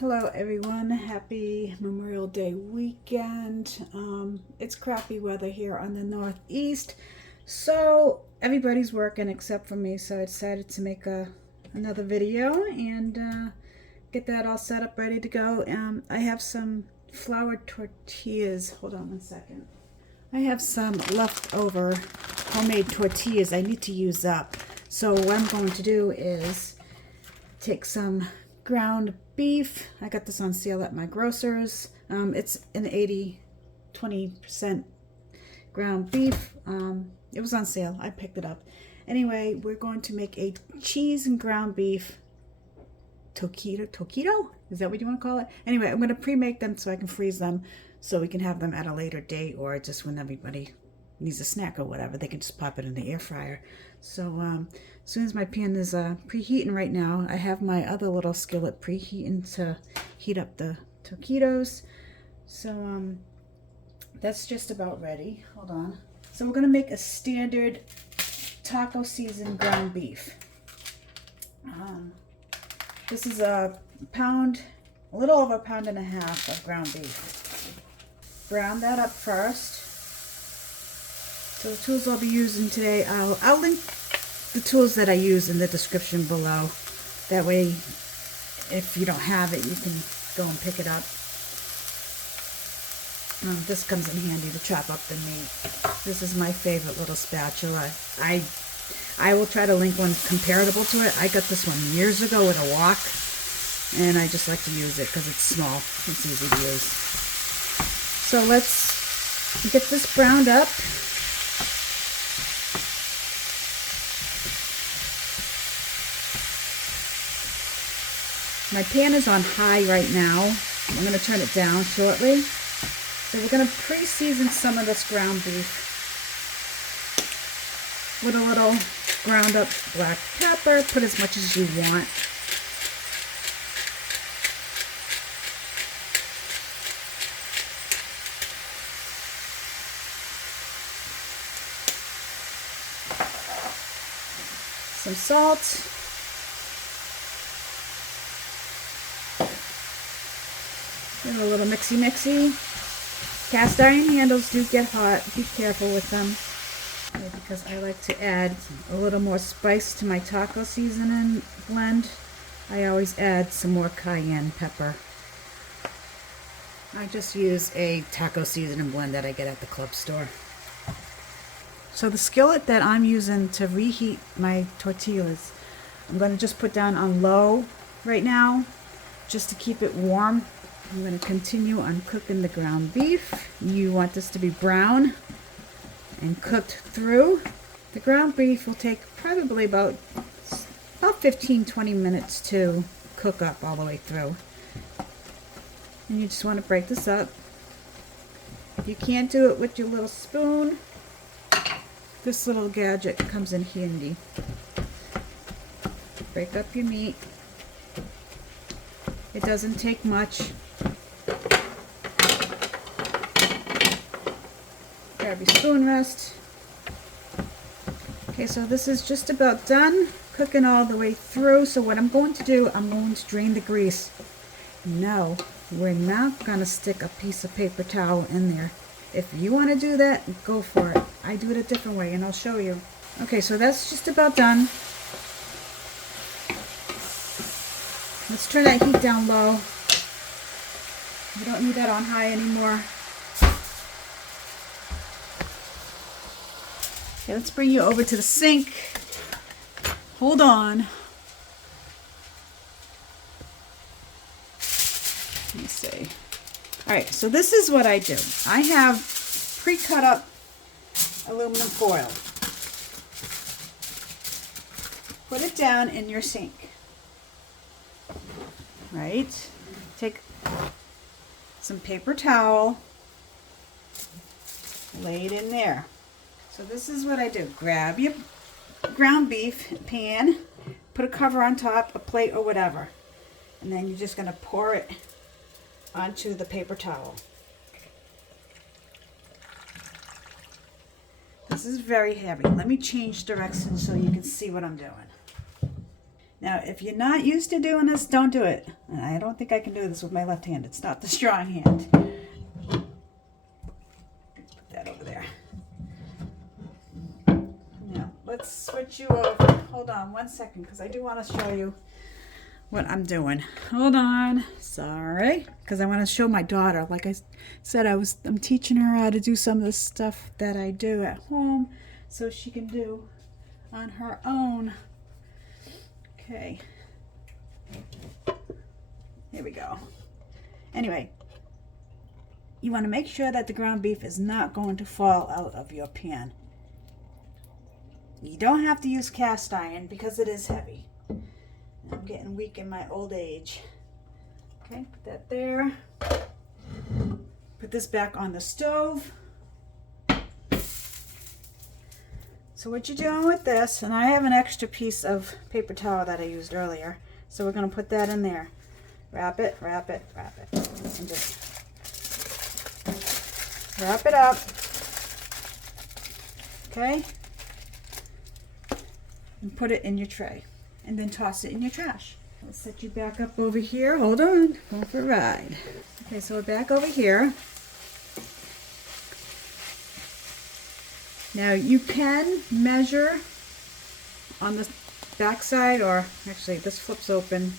Hello everyone, happy Memorial Day weekend. It's crappy weather here on the Northeast, so everybody's working except for me, so I decided to make another video and get that all set up, ready to go. I have some flour tortillas. Hold on one second. I have some leftover homemade tortillas I need to use up. So what I'm going to do is take some ground beef. I got this on sale at my grocer's. It's an 20% ground beef. It was on sale. I picked it up. Anyway, we're going to make a cheese and ground beef taquito? Is that what you want to call it? Anyway, I'm going to pre-make them so I can freeze them so we can have them at a later date, or just when everybody needs a snack or whatever, they can just pop it in the air fryer. So as soon as my pan is preheating right now, I have my other little skillet preheating to heat up the taquitos. So that's just about ready. Hold on. So we're gonna make a standard taco seasoned ground beef. This is a little over a pound and a half of ground beef. Brown that up first. So the tools I'll be using today, I'll link the tools that I use in the description below. That way, if you don't have it, you can go and pick it up. This comes in handy to chop up the meat. This is my favorite little spatula. I will try to link one comparable to it. I got this one years ago with a wok, and I just like to use it because it's small. It's easy to use. So let's get this browned up. My pan is on high right now. I'm going to turn it down shortly. So we're going to pre-season some of this ground beef with a little ground up black pepper. Put as much as you want. Some salt. Give it a little mixy. Cast iron handles do get hot. Be careful with them. Because I like to add a little more spice to my taco seasoning blend, I always add some more cayenne pepper. I just use a taco seasoning blend that I get at the club store. So the skillet that I'm using to reheat my tortillas, I'm going to just put down on low right now, just to keep it warm. I'm going to continue on cooking the ground beef. You want this to be brown and cooked through. The ground beef will take probably about 15-20 minutes to cook up all the way through. And you just want to break this up. If you can't do it with your little spoon, this little gadget comes in handy. Break up your meat. It doesn't take much. Grab your spoon rest. Okay, so this is just about done cooking all the way through. So what I'm going to do, I'm going to drain the grease. No, we're not going to stick a piece of paper towel in there. If you want to do that, go for it. I do it a different way, and I'll show you. Okay, so that's just about done. Let's turn that heat down low. We don't need that on high anymore. Okay, let's bring you over to the sink. Hold on. Let me see. All right, so this is what I do. I have pre-cut up aluminum foil. Put it down in your sink. Right? Take some paper towel, lay it in there. So this is what I do. Grab your ground beef pan, put a cover on top, a plate or whatever, and then you're just going to pour it onto the paper towel. This is very heavy. Let me change direction so you can see what I'm doing. Now, if you're not used to doing this, don't do it. And I don't think I can do this with my left hand. It's not the strong hand. Put that over there. Now, let's switch you over. Hold on 1 second, because I do want to show you what I'm doing. Hold on. Sorry. Because I want to show my daughter. Like I said, I'm teaching her how to do some of the stuff that I do at home so she can do on her own. Okay. Here we go. Anyway, you want to make sure that the ground beef is not going to fall out of your pan. You don't have to use cast iron because it is heavy. I'm getting weak in my old age. Okay, put that there. Put this back on the stove. So what you're doing with this, and I have an extra piece of paper towel that I used earlier, so we're going to put that in there. Wrap it, wrap it, wrap it. And just wrap it up. Okay? And put it in your tray. And then toss it in your trash. I'll set you back up over here. Hold on. Going for a ride. Okay, so we're back over here. Now you can measure on the back side, or actually this flips open.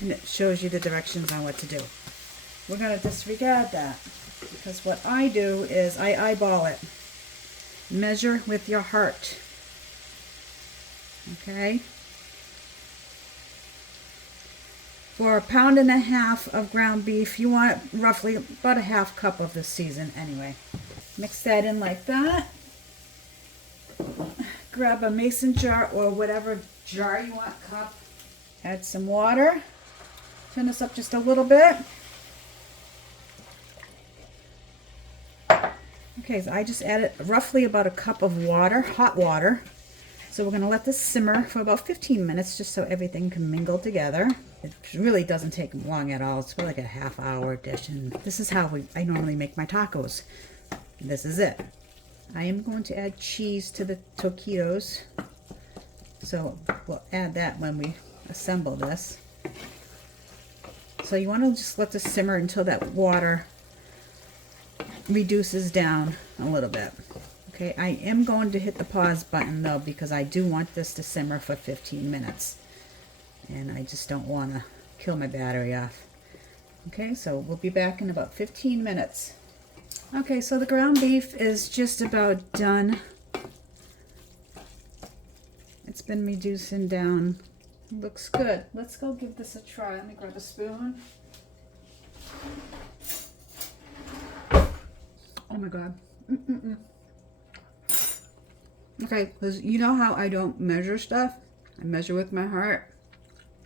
And it shows you the directions on what to do. We're going to disregard that because what I do is I eyeball it. Measure with your heart. Okay? For 1.5 pounds of ground beef, you want roughly about a 1/2 cup of this season anyway. Mix that in like that. Grab a mason jar or whatever jar you want, cup. Add some water. Turn this up just a little bit. Okay, so I just added roughly about a cup of water, hot water. So we're going to let this simmer for about 15 minutes just so everything can mingle together. It really doesn't take long at all. It's for like a 1/2 hour dish. And this is how I normally make my tacos. This is it. I am going to add cheese to the taquitos. So we'll add that when we assemble this. So you want to just let this simmer until that water reduces down a little bit. Okay, I am going to hit the pause button though because I do want this to simmer for 15 minutes. And I just don't want to kill my battery off. Okay, so we'll be back in about 15 minutes. Okay, so the ground beef is just about done. It's been reducing down. Looks good. Let's go give this a try. Let me grab a spoon. Oh my God. Okay, because you know how I don't measure stuff? I measure with my heart.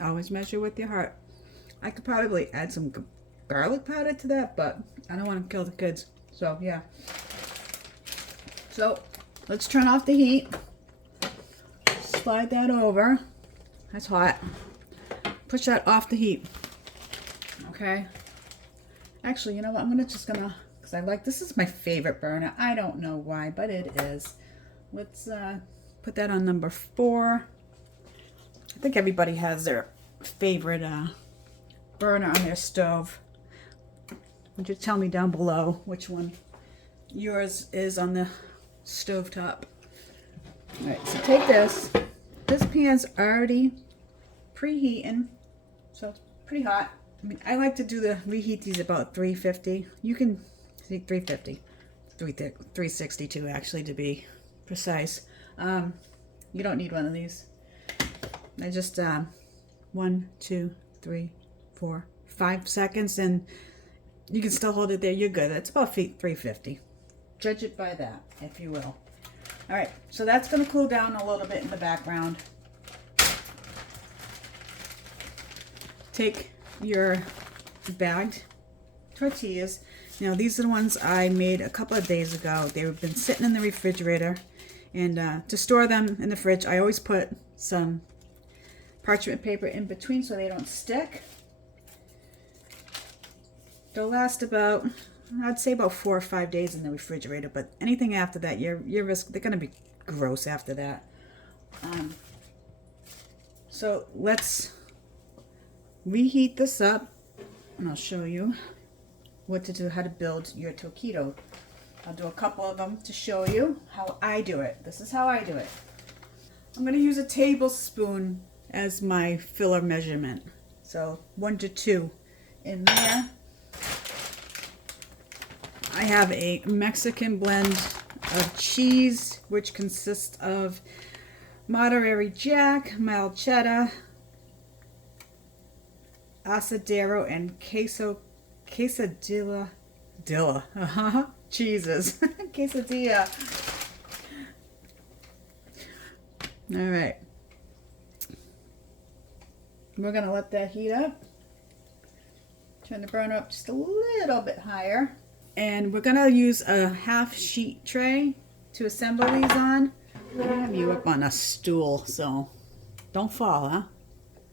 Always measure with your heart. I could probably add some garlic powder to that, but I don't want to kill the kids. So, yeah. So, let's turn off the heat. Slide that over. That's hot. Push that off the heat. Okay. Actually, you know what? I'm just gonna, because I like, this is my favorite burner. I don't know why, but it is. Let's put that on number 4. I think everybody has their favorite burner on their stove. Would you tell me down below which one yours is on the stovetop? All right, so take this. This pan's already preheating, so it's pretty hot. I mean, I like to reheat these about 350. You can see 350, 362 actually to be precise. You don't need one of these. I just 1, 2, 3, 4, 5 seconds, and you can still hold it there. You're good. It's about 350. Judge it by that, if you will. All right, so that's going to cool down a little bit in the background. Take your bagged tortillas. Now, these are the ones I made a couple of days ago. They've been sitting in the refrigerator. And to store them in the fridge, I always put some parchment paper in between so they don't stick. They'll last about, I'd say about 4 or 5 days in the refrigerator, but anything after that, they're going to be gross after that. So let's reheat this up, and I'll show you what to do, how to build your taquito. I'll do a couple of them to show you how I do it. This is how I do it. I'm going to use a tablespoon as my filler measurement. So 1 to 2 in there. I have a Mexican blend of cheese, which consists of Monterey Jack, mild cheddar, asadero, and quesadilla cheeses. Quesadilla. All right. We're going to let that heat up. Turn the burner up just a little bit higher. And we're going to use a half sheet tray to assemble these on. I have you up on a stool, so don't fall, huh?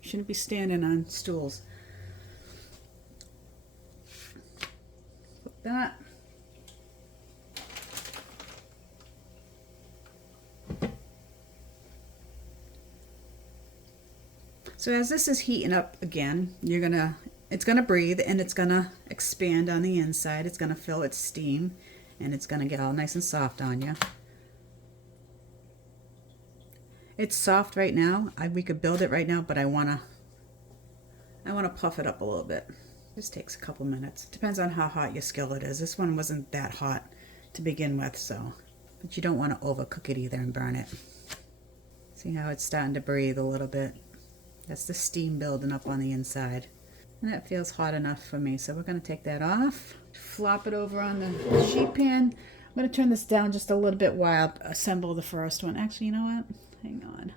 Shouldn't be standing on stools. Put that. So as this is heating up again, it's gonna breathe and it's gonna expand on the inside. It's gonna fill its steam and it's gonna get all nice and soft on you. It's soft right now. We could build it right now, but I wanna puff it up a little bit. This takes a couple minutes. Depends on how hot your skillet is. This one wasn't that hot to begin with, so, but you don't want to overcook it either and burn it. See how it's starting to breathe a little bit? That's the steam building up on the inside. And that feels hot enough for me, so we're going to take that off. Flop it over on the sheet pan. I'm going to turn this down just a little bit while I assemble the first one. Actually, you know what? Hang on.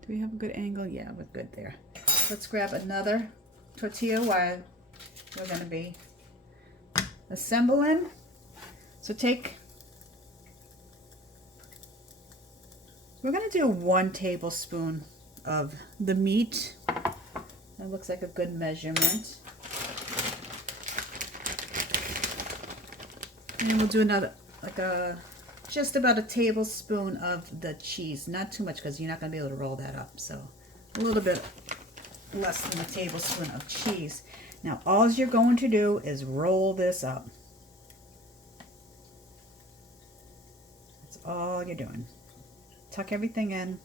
Do we have a good angle? Yeah, we're good there. Let's grab another tortilla while we're going to be assembling. So we're going to do 1 tablespoon of the meat. That looks like a good measurement. And we'll do another, just about a tablespoon of the cheese. Not too much because you're not going to be able to roll that up. So a little bit less than a tablespoon of cheese. Now all you're going to do is roll this up. That's all you're doing. Tuck everything in.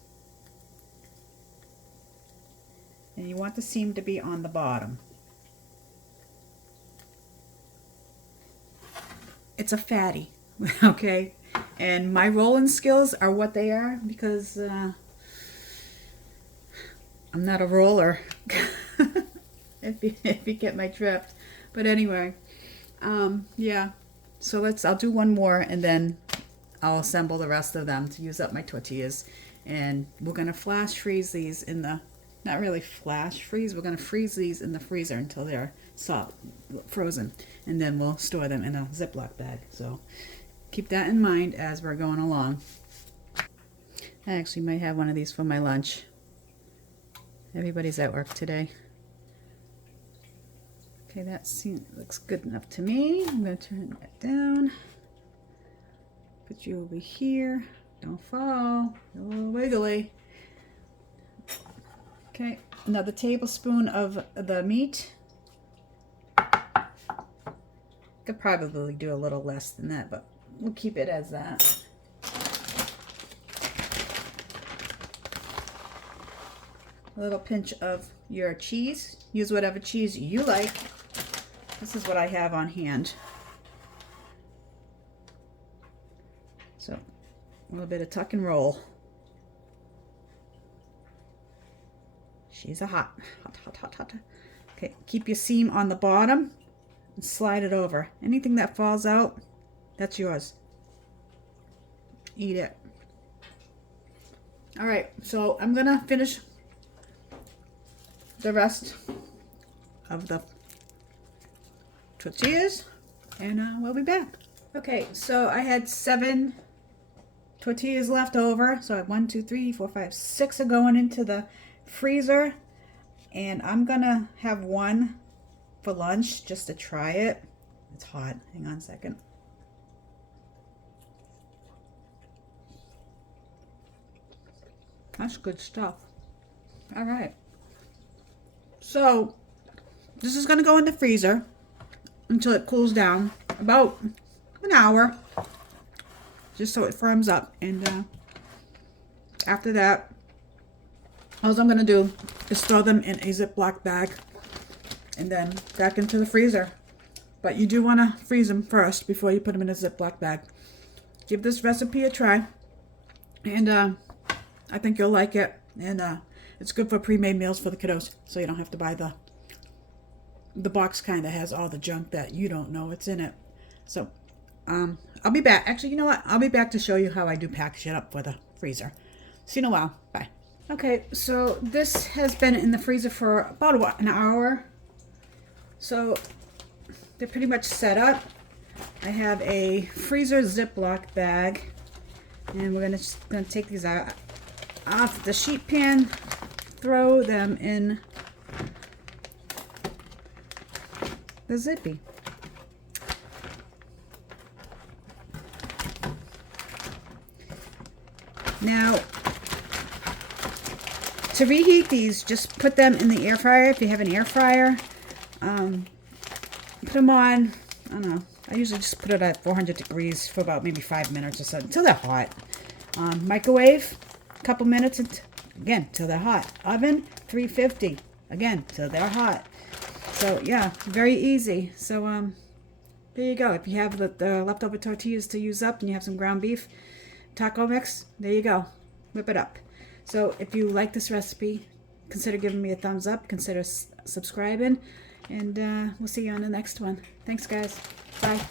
And you want the seam to be on the bottom. It's a fatty, okay? And my rolling skills are what they are because I'm not a roller, if you get my drift. But anyway, yeah. So I'll do one more and then I'll assemble the rest of them to use up my tortillas. And we're gonna flash freeze these in the, not really flash freeze, we're gonna freeze these in the freezer until they're soft, frozen. And then we'll store them in a Ziploc bag. So keep that in mind as we're going along. I actually might have one of these for my lunch. Everybody's at work today. Okay, that looks good enough to me. I'm going to turn that down. Put you over here. Don't fall. You're a little wiggly. Okay, another tablespoon of the meat. Could probably do a little less than that, but we'll keep it as that. A little pinch of your cheese. Use whatever cheese you like. This is what I have on hand. So, a little bit of tuck and roll. She's a hot. Okay, keep your seam on the bottom and slide it over. Anything that falls out, that's yours. Eat it. All right, so I'm gonna finish the rest of the tortillas and we'll be back. Okay, so I had 7 tortillas left over. So I have 1, 2, 3, 4, 5, 6 are going into the freezer, and I'm gonna have one for lunch just to try it. It's hot. Hang on a second. That's good stuff. All right. So this is going to go in the freezer until it cools down, about an hour, just so it firms up. And after that, all I'm going to do is throw them in a Ziploc bag and then back into the freezer. But you do want to freeze them first before you put them in a Ziploc bag. Give this recipe a try, and I think you'll like it. And it's good for pre-made meals for the kiddos, so you don't have to buy the box kind that has all the junk that you don't know what's in it. So I'll be back. Actually, you know what? I'll be back to show you how I do package it up for the freezer. See you in a while. Bye. Okay, so this has been in the freezer for about an hour. So they're pretty much set up. I have a freezer Ziploc bag, and we're gonna take these out off the sheet pan, throw them in the Zippy. Now, to reheat these, just put them in the air fryer if you have an air fryer. Put them on, I don't know, I usually just put it at 400 degrees for about maybe 5 minutes or so, until they're hot. Microwave, a couple minutes, again, till they're hot. Oven, 350, again, till they're hot. So, yeah, very easy. So, there you go. If you have the leftover tortillas to use up and you have some ground beef, taco mix, there you go. Whip it up. So, if you like this recipe, consider giving me a thumbs up. Consider subscribing. And we'll see you on the next one. Thanks, guys. Bye.